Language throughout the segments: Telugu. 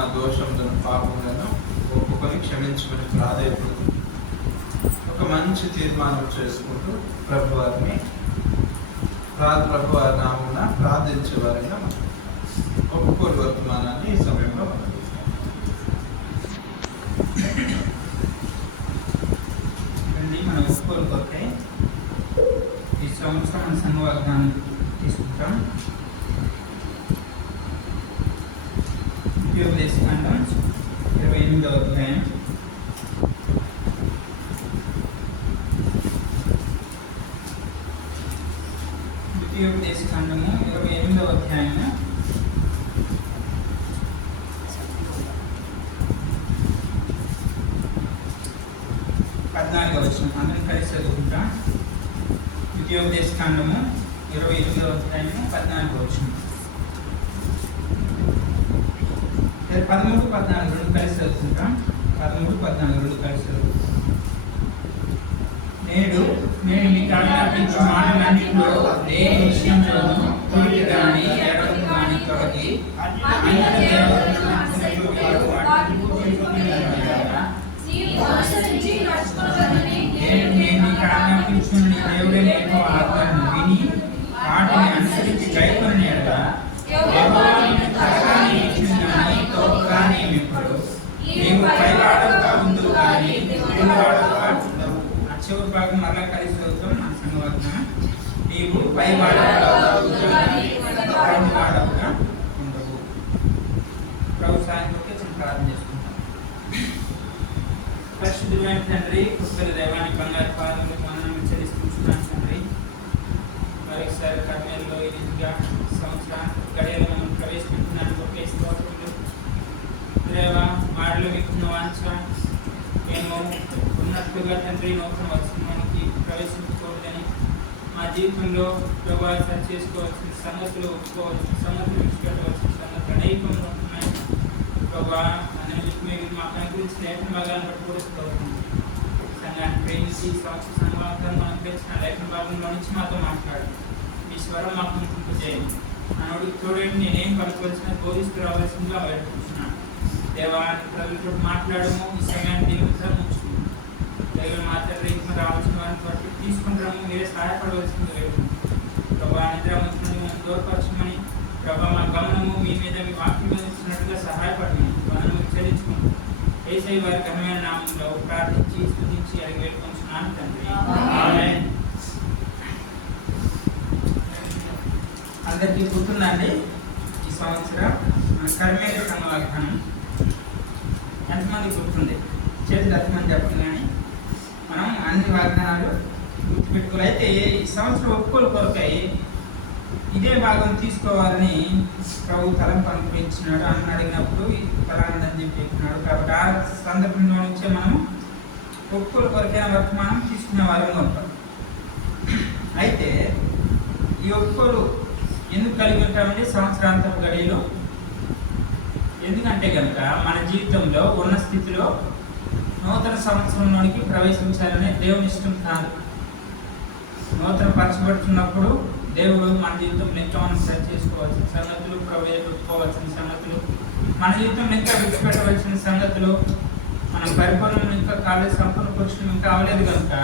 మా దోషములను పాపములను ఒప్పుకొని క్షమించుకొని ప్రాధాయపడుతూ ఒక మంచి తీర్మానం చేసుకుంటూ ప్రభువారిని ప్రభువారి నామమున ప్రార్థించే వారిగా ఒప్పుకోలు వర్తమానాన్ని ఈ సమయంలో మన ఒప్పుకోలు కొరకై ఈ సంవత్సరం మన సంఘ వాగ్దానం తీసుకుంటాం. ఉపదేశకాండం 28వ అధ్యాయం. ఉపదేశకాండము 28వ అధ్యాయము 14వ వచనం. అందరం కలిసి చదువుకుంటాం. ఉపదేశకాండము 28వ అధ్యాయము 14వ వచనం. 13, 14 రెండు కలిసి చదువుకుంటాం. 13, 14 రెండు కలిసి చదువుకుంటాం. నేడు నేను మీకు ఆజ్ఞాపించు మాటలన్నింటిలో దేని విషయంలోనూ తొలికి కానీ ఎడమకు కానీ తొలగి నేను మీకు ఆజ్ఞాపించిన దేవుడే నేను ఆజ్ఞను విని వాటిని అనుసరించి గైకొనని ఎడల నీవు పైవాడవుగా ఉండు కానీ దిగువాడవుగా ఉండవు. ఆ చివరి భాగం మరలా కలిసి చదువుతాం. మన సంఘవర్తన నీవు పైవాడవుగా ఉండు కానీ దిగువాడవుగా ఉండవు. ప్రభు సాయంత్రం చిన్న ప్రార్థన చేసుకుంటాం. పరిశుద్ధమైన తండ్రి, కృపగల దైవానికి బంగారు పాదములు మనం చెల్లిస్తున్నాం తండ్రి. మరొకసారి కర్మల్లో ఈ రీతిగా సంవత్సరం గడియలో మనం ప్రవేశపెట్టినాను. ఒకే స్తోత్రములు దేవా. మాటలు మీకున్న వాంఛ మేము ఉన్నట్టుగా తండ్రి నూతన వచనానికి ప్రవేశించుకోవద్దని మా జీవితంలో ప్రభావ సరి చేసుకోవాల్సిన సంగతులు, ఒప్పుకోవాల్సిన సంగతులు, విడిచిపెట్టవలసిన సంగతులు అనేకంగా ఉంటున్నాయి ప్రభావ. మీరు మాకు అనుగ్రహించిన లేఖన భాగాలను బట్టి కూడా స్తోత్రం. సంఘాన్ని ప్రేమించి సంవాదాన్ని మనం తెచ్చిన లేఖన భాగంలో నుంచి మాతో మాట్లాడు. మీ స్వరం మాకు చేయండి. నాడు చూడండి, నేనేం పలుకోవాల్సిన బోధిస్తూ రావాల్సిందిగా వేడుకుంటున్నాను. దేవా, ప్రజలతో మాట్లాడము. ఈ సమయాన్ని దీవించడం ఉంచుకున్నాము. దేవుడు మాట్లాడి రావాల్సిన వారిని బట్టి తీసుకుంటాము. మీరే సహాయపడవలసింది వేడుకుంటున్నాం ప్రభా. నిద్ర ఉంచుకుని మనం దూరపరచమని ప్రభా, మా గమనము మీ మీద, మీ వాక్యం మీద ఇచ్చినట్టుగా సహాయపడమని మనం చెల్లించుకుంటాం. యేసయ్య వారి ఘనమైన నామంలో ప్రార్థించి స్తుతించి అడిగి వేడుకుంటున్నాను తండ్రి. ఆమేన్. అందరికీ గుర్తుందండి, ఈ సంవత్సరం మన కర్మేల సంఘ వాగ్దానం ఎంతమంది గుర్తుంది? చేతులు ఎంతమంది చెప్పండి. కానీ మనం అన్ని వాగ్దానాలు గుర్తుపెట్టుకోవాలి. అయితే ఈ సంవత్సరం ఒప్పుకోలు కొరకై ఇదే భాగం తీసుకోవాలని ప్రభు తలంపు అనుగ్రహించినాడు. అన్న అడిగినప్పుడు ఫలాందని చెప్పి చెప్పినాడు. కాబట్టి ఆ సందర్భంలో నుంచే మనం ఒప్పుకోలు కొరకైన వర్తమానం తీసుకునే వారంగా ఉంటాం. అయితే ఈ ఒప్పుకోలు ఎందుకు కలిగి ఉంటామండి సంవత్సరాంతపు గడియలో? ఎందుకంటే కనుక మన జీవితంలో ఉన్న స్థితిలో నూతన సంవత్సరంలోనికి ప్రవేశించాలనే దేవుని ఇష్టం కాదు. నూతన పరచబడుతున్నప్పుడు దేవుడు మన జీవితంలో ఇంకా మనం సరి చేసుకోవాల్సిన సంగతులు, ప్రభు పెట్టుకోవాల్సిన సంగతులు, మన జీవితంలో ఇంకా విడిచిపెట్టవలసిన సంగతులు, మన పరిపూర్ణం ఇంకా కాలేదు, సంపూర్ణ పురుషులు ఇంకా అవ్వలేదు కనుక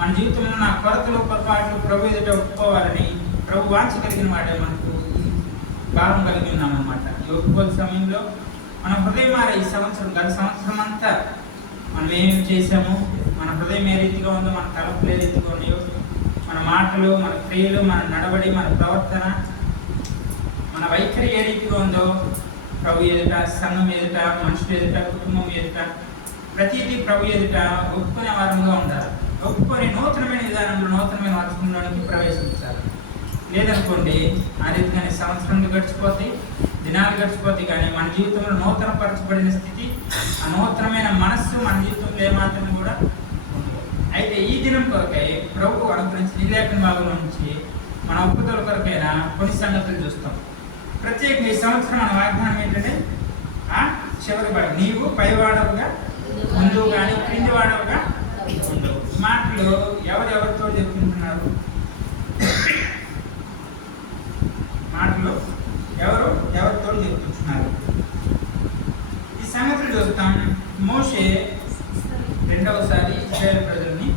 మన జీవితంలో నా కొరతలు, పొరపాట్లు ప్రభు ఎదుట ఒప్పుకోవాలని ప్రభు వాంఛ కలిగిన వాడే మనకు భావం కలిగి ఉన్నామన్నమాట. ఈ ఒప్పుకోలు సమయంలో మన హృదయం మారే ఈ సంవత్సరం, గత సంవత్సరం అంతా మనం ఏమేమి చేసాము, మన హృదయం ఏ రీతిగా ఉందో, మన తలపులు ఏ రీతిగా ఉన్నాయో, మన మాటలు, మన క్రియలు, మన నడవడి, మన ప్రవర్తన, మన వైఖరి ఏ రీతిగా ఉందో ప్రభు ఎదుట, సంఘం ఎదుట, మనుషులు ఎదుట, కుటుంబం ఎదుట, ప్రతిదీ ప్రభు ఎదుట ఒప్పుకునే వారంగా ఉండాలి. ఒప్పుకొని నూతనమైన విధానంలో, నూతనమైన వర్షంలోనికి ప్రవేశించాలి. లేదనుకోండి ఆ రీతిగానే సంవత్సరంలో గడిచిపోతాయి, దినాలు గడిచిపోతాయి, కానీ మన జీవితంలో నూతన పరచబడిన స్థితి, ఆ నూతనమైన మనస్సు మన జీవితంలో ఏమాత్రం కూడా ఉండదు. అయితే ఈ దినం కొరకై ప్రభు అనుగ్రహించిన ఈ లేఖన భాగంలో నుంచి మన ఒప్పుదల కొరకైనా కొన్ని సంగతులు చూస్తాం. ప్రత్యేకంగా ఈ సంవత్సరం మన వాగ్దానం ఏంటంటే చివరి భాగం, నీవు పైవాడవుగా ముందు కానీ క్రింది వాడవుగా ఉండవు. మాటలు ఎవరెవరితో చెప్పుకుంటున్నారు? మాటలు ఎవరితో చెప్పుకుంటున్నారు? చూస్తాం. మోషే రెండవసారి ఇశ్రాయేలు ప్రజల్ని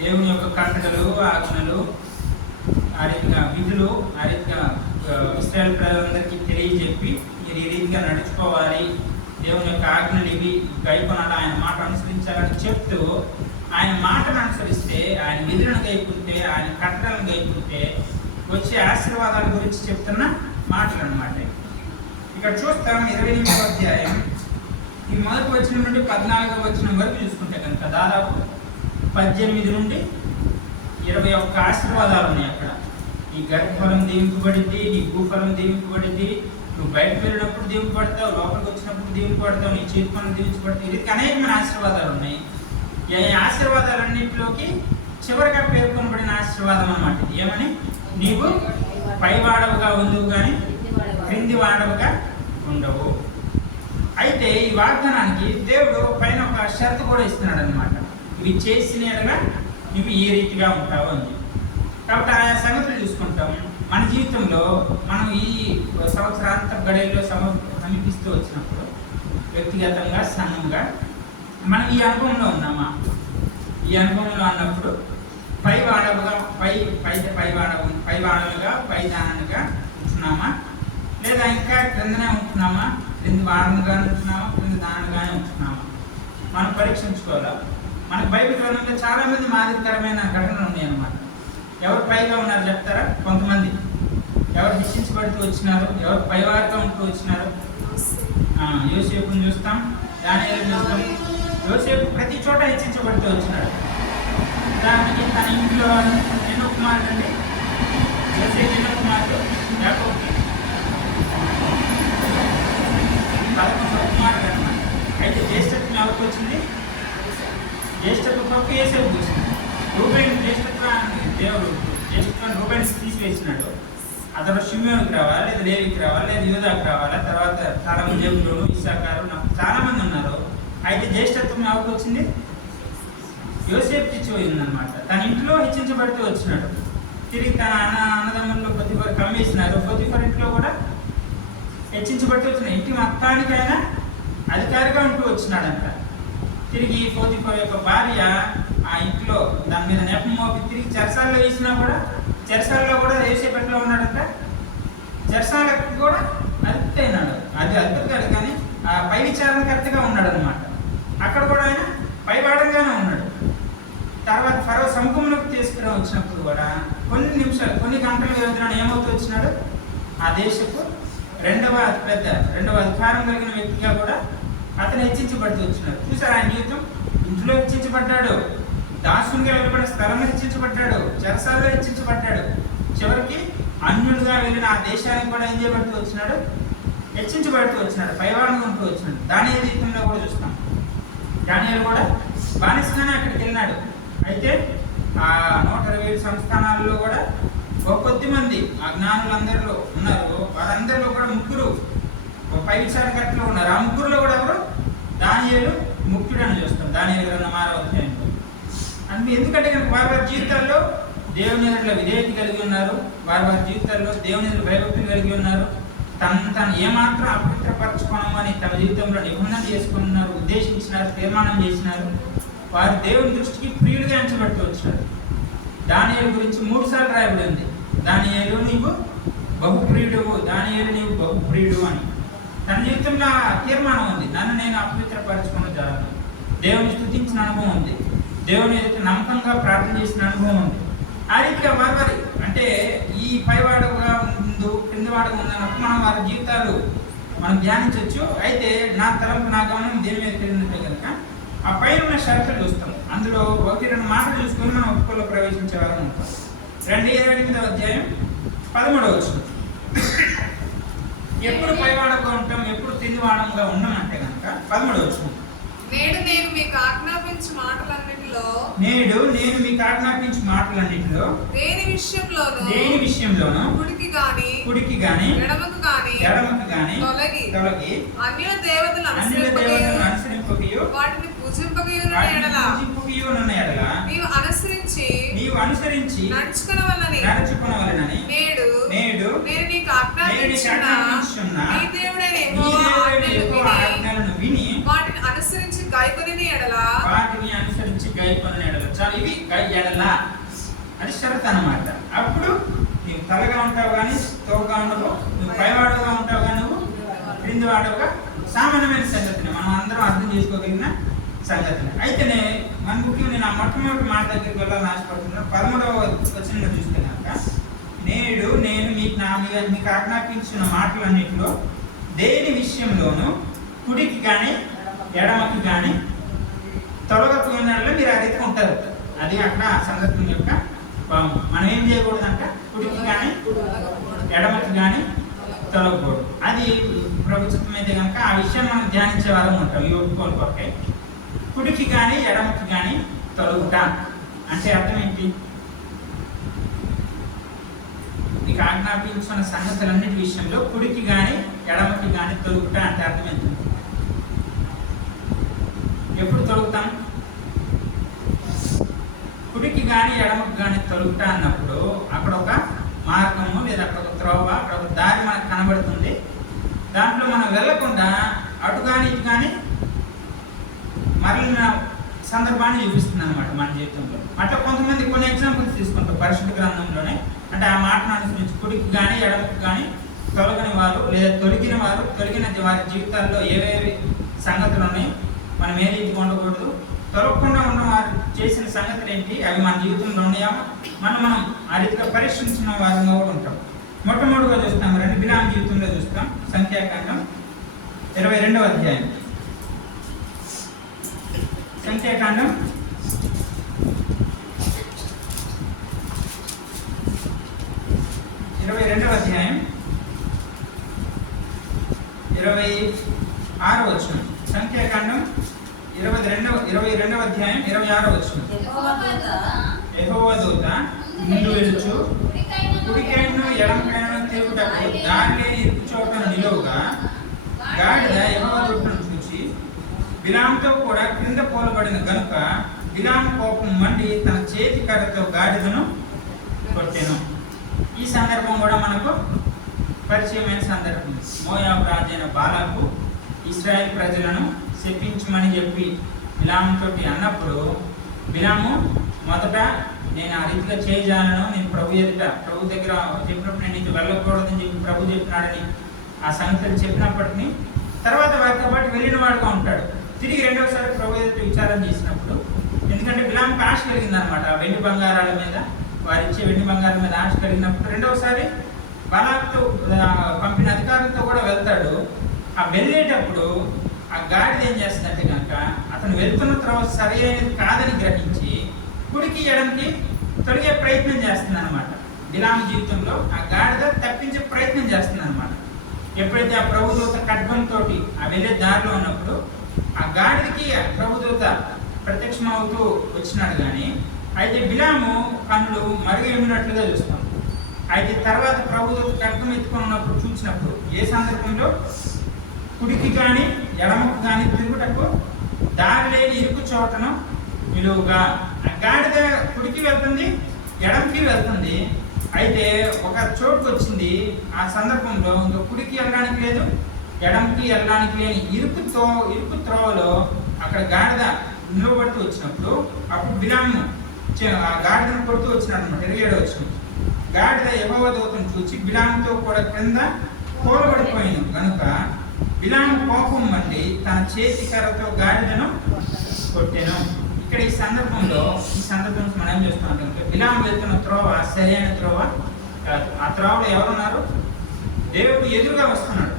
దేవుని యొక్క కట్టడలు, ఆజ్ఞలు, ఆ రీతిగా విధులు, ఆ రీతిగా ఇశ్రాయేలు ప్రజలందరికీ తెలియజెప్పి మీరు ఈ రీతిగా నడుచుకోవాలి, దేవుని యొక్క ఆజ్ఞలు ఇవి గైకొనాలి, ఆయన మాట అనుసరించాలని చెప్తూ ఆయన మాటను అనుసరిస్తే, ఆయన విధులను గైకుంటే, ఆయన కట్టడలను గైకుంటే వచ్చే ఆశీర్వాదాల గురించి చెప్తున్న మాటలు అన్నమాట. ఇక్కడ చూస్తాం 28వ అధ్యాయం ఈ మొదటి వచనం నుండి 14వ వచనం వరకు చూసుకుంటే కనుక దాదాపు 18 నుండి 21 ఆశీర్వాదాలు ఉన్నాయి అక్కడ. నీ గర్భఫలం దీవింపబడింది, నీ భూఫలం దీవింపబడింది, నువ్వు బయటకు వెళ్ళినప్పుడు దీవింపబడతావు, లోపలికి వచ్చినప్పుడు దీవింపబడతావు, నీ చేతి పనులు దీవించబడతావు. ఇది అనేకమైన ఆశీర్వాదాలు ఉన్నాయి. ఈ ఆశీర్వాదాలన్నింటిలోకి చివరిగా పేర్కొనబడిన ఆశీర్వాదం అన్నమాట. ఏమని? నీవు పైవాడవుగా ఉండువు కానీ క్రింది వాడవుగా ఉండవు. అయితే ఈ వాగ్దానానికి దేవుడు పైన ఒక షరతు కూడా ఇస్తున్నాడు అనమాట. ఇవి చేసినగా ఇవి ఏ రీతిగా ఉంటావు అని. కాబట్టి ఆయా సంగతులు చూసుకుంటాం. మన జీవితంలో మనం ఈ సంవత్సరాంత గడియల్లో సమీపిస్తూ వచ్చినప్పుడు వ్యక్తిగతంగా, సంఘంగా మనం ఈ అనుభవంలో ఉన్నామా? ఈ అనుభవంలో అన్నప్పుడు పైవాడవుగా పైవాడలుగా పైదానుగా ఉంటున్నామా, లేదా ఇంకా క్రిందనే ఉంటున్నామా, క్రింది వాడముగా ఉంటున్నామా, క్రింది దానుగానే ఉంటున్నామా? మనం పరీక్షించుకోవాలా. మనకు బైబిల్ గ్రంథంలో చాలా మంది మాదిరికరమైన ఘటనలు ఉన్నాయన్నమాట. ఎవరు పైగా ఉన్నారు చెప్తారా? కొంతమంది. ఎవరు హెచ్చించబడుతూ వచ్చినారు, ఎవరు పైవారుగా ఉంటూ వచ్చినారు? యోసేపుని చూస్తాం, దానియేలుని చూస్తాం. యోసేపు ప్రతి చోట హెచ్చించబడుతూ వచ్చినాడు. దానికి తన ఇంట్లో ఎన్నో కుమారుడు అండి? యోసేపు ఎన్నో కుమారుడు? యాకోబు 11వ కుమారుడు అన్నమాట. అయితే జ్యేష్ఠత్వం ఎవరికి వచ్చింది? జ్యేష్ఠత్వ పప్పు యోసేపుకి వచ్చింది. రూబేన్ జ్యేష్ఠత్వాన్ని దేవుడు జ్యేష్ఠత్వాన్ని రూబేన్ తీసివేసినాడు. అతను షిమ్యోనికి రావాలా, లేదా లేవికి రావాలా, లేదా యూదాకి రావాలా, తర్వాత చాలా మంది జబులోను, ఇస్సాకారు, నాకు చాలా మంది ఉన్నారు. అయితే జ్యేష్ఠత్వం ఎవరికి వచ్చింది? యోసేపుకి ఇచ్చిపోయిందనమాట. తన ఇంట్లో హెచ్చించబడితే వచ్చినాడు. తిరిగి తన అన్నదమ్ముల్లో పొతిఫర్ కమ్మేసినారు. పొతిఫర్ ఇంట్లో కూడా హెచ్చించబడితే వచ్చినాడు. ఇంటి మొత్తానికైనా అధికారిగా ఉంటూ వచ్చినాడంట. తిరిగి పొతిఫర్ యొక్క భార్య ఆ ఇంట్లో దాని మీద నెపం మోపి తిరిగి చెరసాల్లో వేసినా కూడా, చెరసాల్లో కూడా యోసేపు ఎట్లా ఉన్నాడంట? చెరసాలకు కూడా అద్భుత అయినాడు. అది అద్భుతాలు కానీ ఆ పై విచారణకర్తగా ఉన్నాడు అనమాట. అక్కడ కూడా ఆయన పైవాడంగానే ఉన్నాడు. తర్వాత ఫరో సముఖంలోకి తీసుకుని వచ్చినప్పుడు కూడా కొన్ని నిమిషాలు, కొన్ని గంటల వ్యవధిలో ఏమవుతూ వచ్చినాడు? ఆ దేశపు రెండవ అధికారం కలిగిన వ్యక్తిగా కూడా అతను హెచ్చించబడుతూ వచ్చినాడు. చూసారు ఆయన జీవితం? ఇంట్లో హెచ్చించబడ్డాడు, దాసునిగా వెళ్ళబడిన స్థలంలో హెచ్చించబడ్డాడు, చెరసాల్లో హెచ్చించబడ్డాడు. చివరికి అన్యుడుగా వెళ్ళిన ఆ దేశానికి కూడా ఏం చేయబడుతూ వచ్చినాడు? హెచ్చించబడుతూ వచ్చినాడు, పైవాడుగా ఉంటూ వచ్చినాడు. దానియేలు జీవితంలో కూడా చూస్తాం. దానియేలు కూడా బానిసగానే అక్కడికి వెళ్ళినాడు. అయితే ఆ 127 సంస్థానాల్లో కూడా కొద్ది మంది ఆ జ్ఞానులందరిలో ఉన్నారు. వారందరిలో కూడా ముగ్గురు పై విచారకర్తలు ఉన్నారు. ఆ ముగ్గురులో కూడా ఎవరు? దానియేలు ముఖ్యుడని చూస్తాం. దానియేలు గ్రంథం 6వ అధ్యాయంలో. అంటే ఎందుకంటే కనుక వారి జీవితాల్లో దేవుని ఎదుట విధేయత కలిగి ఉన్నారు. వారి జీవితాల్లో దేవుని ఎదుట భయభక్తులు కలిగి ఉన్నారు. తను ఏమాత్రం అపవిత్రపరచుకోనమని తమ జీవితంలో నిబంధన చేసుకున్నారు, ఉద్దేశించినారు, తీర్మానం చేసినారు. వారు దేవుని దృష్టికి ప్రియుడిగా ఎంచబడుతూ వచ్చారు. దానియేలు గురించి 3 సార్లు రాయబడింది. దానియేలు నీవు బహుప్రియుడు, దానియేలు నీవు బహుప్రియుడు అని. తన జీవితంలో తీర్మానం ఉంది, నన్ను నేను అపవిత్రపరచుకున్న జాగ్రత్త. దేవుని స్తుతించిన అనుభవం ఉంది, దేవుని ఎదుట నమ్మకంగా ప్రార్థన చేసిన అనుభవం ఉంది. ఆ రీతిగా వారి అంటే ఈ పైవాడుగా ఉండు, క్రిందివాడుగా ఉందన్నప్పుడు మనం వారి జీవితాలు మనం ధ్యానించవచ్చు. అయితే నా తలంపు, నా గమనం దేని మీద తెలియనట్టే కనుక ఆ పైన ఉన్న షరతులు చూస్తాం. అందులో 1-2 మాటలు చూసుకొని మనం ఒప్పుకోలో ప్రవేశించేవారు ఉంటాం. 28వ అధ్యాయం 13వ వచనం. ఎప్పుడు పైవాడగా ఉంటాం, ఎప్పుడు క్రిందివాడంగా ఉన్నామంటే కనుక 13వ వచనం. నేడు నేను మీకు ఆజ్ఞాపించు మాటలన్నిటిలో దేని విషయంలోనూ కుడికి గాని ఎడమకు గాని తొలగి అన్యుల దేవతలను అనుసరింపకయు వాటిని పూజింపకయున్న ఎడల నీవు అనుసరించి నడుచుకొనవలెనని నేడు నేను నీకు ఆజ్ఞాపించుచున్న నీ దేవుడైన యెహోవా ఆజ్ఞలను విని ఎడలా, అది షరత్ అన్నమాట. అప్పుడు నువ్వు తలగా ఉంటావు కానీ తోకగా ఉండవు, నువ్వు పైవాడుగా ఉంటావు కానీ నువ్వు క్రింది వాడుగా. సామాన్యమైన సంగతిని మనం అందరం అర్థం చేసుకోగలిగిన సంగతిని. అయితేనే మన ముఖ్యంగా నేను ఆ మొట్టమొదటి మాట దగ్గరికి వెళ్ళాలని ఆశపడుతున్నాను. 13వ వచనంలో చూస్తున్నాక, నేడు నేను మీకు ఆజ్ఞాపించిన మాటలన్నింటిలో దేని విషయంలోనూ కుడికి కానీ ఎడమకి కానీ తొలగపోయినట్లు మీరు ఆ రీతిగా ఉంటారు. అది అక్కడ ఆ సందర్భం యొక్క భావం. మనం ఏం చేయకూడదంట, కుడికి కానీ ఎడమకి కానీ తొలగకూడదు. అది ప్రభుత్వం అయితే కనుక ఆ విషయం మనం ధ్యానించే వారం ఉంటాం. ఈ ఒప్పుకోని కొరకే కుడికి కానీ ఎడమకి కానీ తొలగుట అంటే అర్థం ఏంటి? నీకు ఆజ్ఞాపించిన సంగతులన్నిటి విషయంలో కుడికి కానీ ఎడమకి కానీ తొలుగుట అంటే అర్థం ఏంటి? ఎప్పుడు తొలుగుతాం? కుడికి కానీ ఎడమకి కానీ తొలుగుట అన్నప్పుడు అక్కడ ఒక మార్గము లేదా అక్కడ ఒక త్రోవ, అక్కడ ఒక దారి మనకు కనబడుతుంది. దాంట్లో మనం వెళ్ళకుండా అటు కానీ ఇటు కానీ మరలిన సందర్భాన్ని చూపిస్తుంది అనమాట మన జీవితంలో. అట్లా కొంతమంది కొన్ని ఎగ్జాంపుల్స్ తీసుకుంటాం పరిశుద్ధ గ్రంథంలోనే. అంటే ఆ మాటను అనుసరించి కుడికి కానీ ఎడమకి కానీ తొలగని వారు లేదా తొలగిన వారు, తొలగిన వారి జీవితాల్లో ఏవేవి సంగతులు ఉన్నాయి, మనం ఏ రీతిగా ఉండకూడదు, తొలగకుండా ఉన్న వారు చేసిన సంగతులు ఏంటి, అవి మన జీవితంలో ఉన్నాయా, మనం ఆ రీతిగా పరీక్షించిన వారంగా కూడా ఉంటాం. మొట్టమొదటిగా చూస్తాం రండి, బిలాము జీవితంలో చూస్తాం. సంఖ్యాకాండం 22వ అధ్యాయం. సంఖ్యాకాండం 22వ అధ్యాయం 26వ వచనం. సంఖ్యాకాండం 22వ అధ్యాయం 26వ వచనం. యెహోవా దూత ముందు వెలుచు కుడికైనను ఎడమకైనను తిరుగుటకు దారి లేని ఇరుకు చోటను నిలువుగా గాడిద యెహోవా దూతను చూసి బిలాముతో కూడా క్రింద పోలబడిన గనుక బిలాము కోపం మండి తన చేతి కర్రతో గాడిదను కొట్టెను. ఈ సందర్భం కూడా మనకు పరిచయమైన సందర్భం. మోయాబు రాజు అయిన బాలాకు ఇశ్రాయేల్ ప్రజలను శపించమని చెప్పి బిలాముతో అన్నప్పుడు బిలాము మొదట నేను ఆ రీతిగా చేయజాలను, నేను ప్రభు దగ్గర చెప్పినప్పుడు నేను నీకు వెళ్ళకూడదని చెప్పి ప్రభు చెప్పినాడని ఆ సంగతి చెప్పినప్పటికీ తర్వాత వారితో పాటు వెళ్ళిన వాడుగా ఉంటాడు. తిరిగి రెండవసారి ప్రభు ఎదుట విచారం చేసినప్పుడు, ఎందుకంటే బిలాముకి ఆశ కలిగిందనమాట వెండి బంగారాల మీద, వారిచ్చే వెండి బంగారాల మీద ఆశ కలిగినప్పుడు రెండవసారి బాలాకుతో పంపిన అధికారులతో కూడా వెళ్తాడు. ఆ వెళ్ళేటప్పుడు ఆ గాడిద ఏం చేస్తుందంటే కనుక అతను వెళ్తున్న తర్వాత సరి అయినది కాదని గ్రహించి కుడికి ఎడంకి తొలగే ప్రయత్నం చేస్తుంది అనమాట. బిలాము జీవితంలో ఆ గాడిద తప్పించే ప్రయత్నం చేస్తుంది అనమాట. ఎప్పుడైతే ఆ ప్రభుదూత ఖడ్గంతో ఆ వెళ్ళే దారిలో ఉన్నప్పుడు ఆ గాడిదకి ప్రభుదూత ప్రత్యక్షమవుతూ వచ్చినాడు. కానీ అయితే బిలాము కన్నులు మరుగైనట్లుగా చూస్తాం. అయితే తర్వాత ప్రభుదూత ఖడ్గం ఎత్తుకొని ఉన్నప్పుడు చూసినప్పుడు ఏ సందర్భంలో కుడికి కానీ ఎడమకు కానీ తిరుగుటకు దారి లేని ఇరుకు చోటను నిలువుగా. ఆ గాడిద కుడికి వెళ్తుంది, ఎడమకి వెళ్తుంది. అయితే ఒక చోటుకు వచ్చింది, ఆ సందర్భంలో ఇంకా కుడికి వెళ్ళడానికి లేదు, ఎడమకి వెళ్ళడానికి లేని ఇరుకు త్రోవలో అక్కడ గాడిద నిలబడుతూ వచ్చినప్పుడు అప్పుడు బిలాము ఆ గాడిదను కొడుతూ వచ్చినాడు అనమాట. 27వ వచనం. గాడిద యెహోవా దూతను చూచి బిలాముతో కూడా క్రింద పోలబడిపోయింది కనుక బిలాము కోపం మండి తన చేతి కర్రతో గాడిదను కొట్టెను. ఇక్కడ ఈ సందర్భంలో మనం ఏం చేస్తున్నాం కనుక బిలాము వెళ్తున్న త్రోవ సరైన త్రోవ కాదు. ఆ త్రోవలో ఎవరున్నారు? దేవుడు ఎదురుగా వస్తున్నాడు.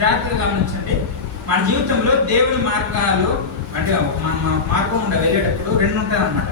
జాగ్రత్తగా గమనించండి. మన జీవితంలో దేవుని మార్గాలు అంటే మన మార్గం ఉండే వెళ్ళేటప్పుడు రెండు ఉంటాయి అన్నమాట.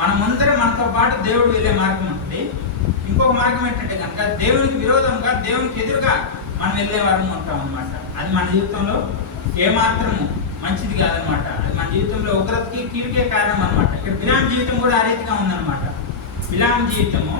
మన ముందర మనతో పాటు దేవుడు వెళ్ళే మార్గం ఉంటుంది. ఇంకొక మార్గం ఏంటంటే కనుక దేవునికి విరోధంగా, దేవునికి ఎదురుగా మనం వెళ్ళే వారం ఉంటాం అనమాట. అది మన జీవితంలో ఏమాత్రము మంచిది కాదనమాట. అది మన జీవితంలో ఉగ్రతకి కీడుకే కారణం అనమాట. ఇక్కడ బిలాము జీవితం కూడా ఆ రీతిగా ఉందన్నమాట. బిలాము జీవితము